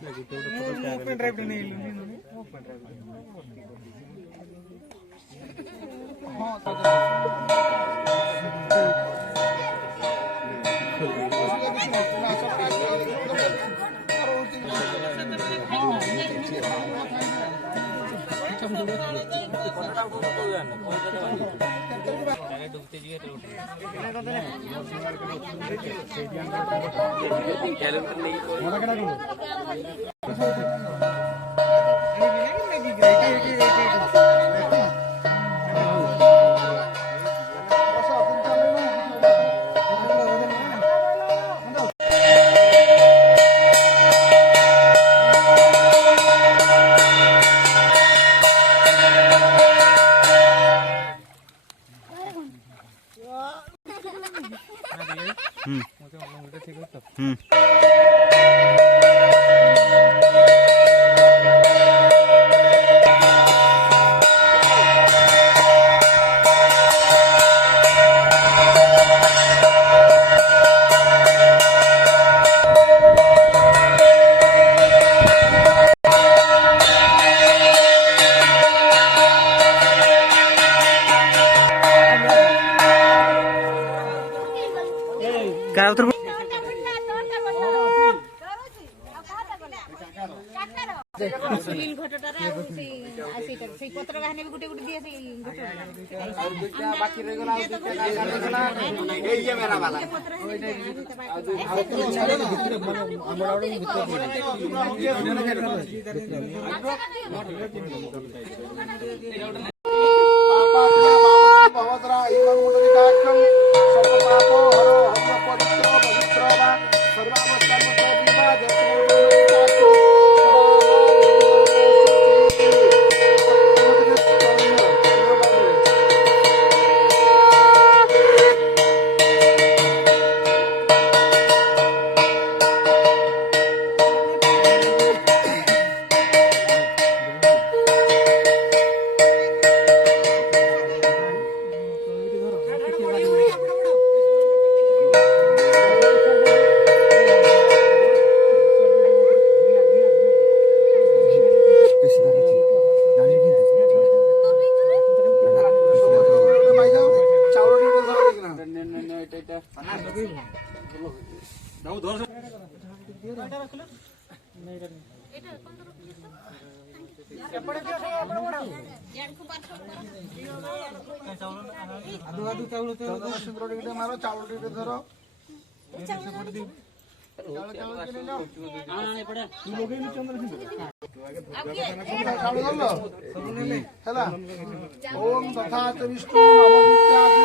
Pen drive नहीं पत्र गाने भी गुटे गुटे दिए बाकी रह गला ये मेरा वाला ओम तथा विष्णु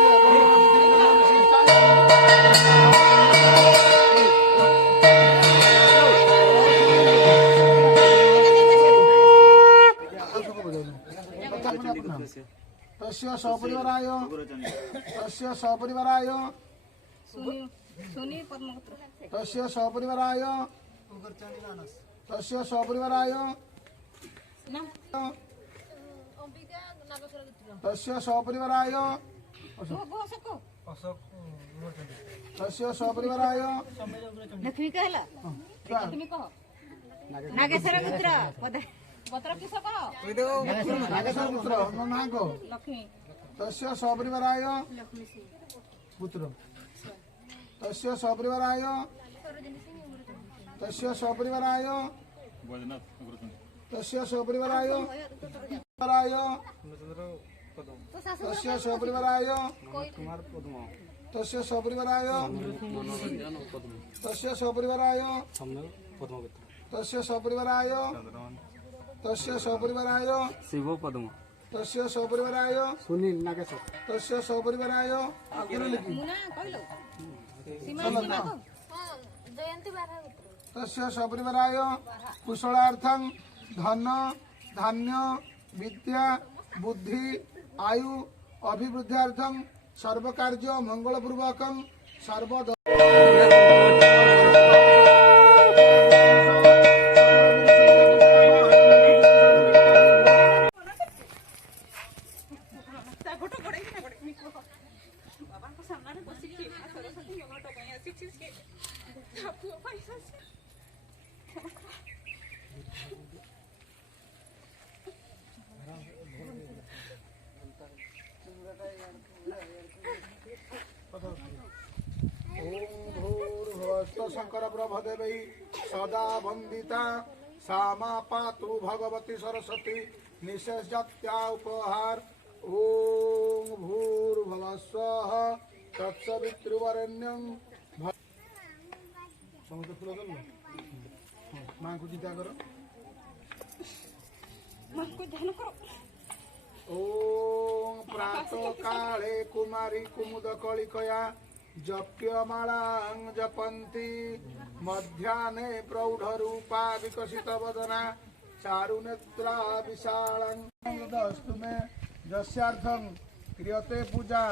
तस्य सपरिवाराय तस्य सपरिवाराय लक्ष्मी कहला तुम्ही कहो नागेश्वर पुत्र पत्र किस कहो नागेश्वर पुत्र नाग लक्ष्मी तस्य सपरिवाराय पुत्र तस्य सपरिवाराय शिव पद्म तस्य सपरिवाराय सुनील नागेश्वर तस्य सपरिवाराय तस्य सपरिवाराय कुशलार्थं धन धान्य विद्या बुद्धि आयु अभिवृद्ध्यर्थं सर्वकार्य मंगलपूर्वकं सर्वद शंकर प्रभदेवी सदा वंदिता सामा पातु भगवती सरस्वती निशेषत्या उपहार ओम भूर्भुवः स्वः तत्सवितृवरेण्यं समस्त फूल दल मां को चिंता करो मां को ध्यान करो। ओम प्रातः काले कुमारी कुमुद कलिकया जप्यमालां जपन्ति मध्याह्ने प्रौढरूपा विकसितवदना चारुनेत्रा विशालं दस्तु मे यस्यार्थं क्रियते पूजा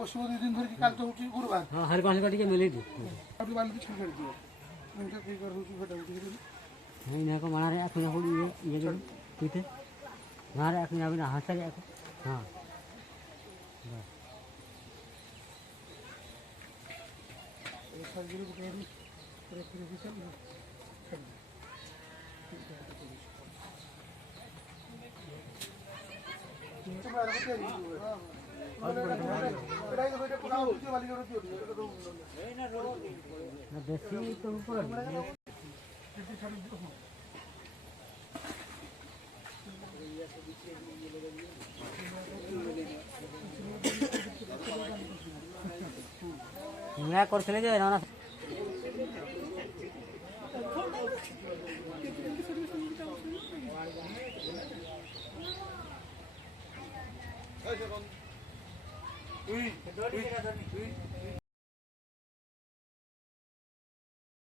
बसो 2 दिन धरिकी काल तो होची गुरुवार हां हर पानी काटी के मिले दो अभी बाल की छड़ दियो उनका की कर होची बेटा उठी नहीं ना को मारे अपने हो ये जो पीते मारे अपने अपने हाथ से हां ये सर्जरी को करी प्रेशर देसी तो ऊपर मैं करथिले जे ना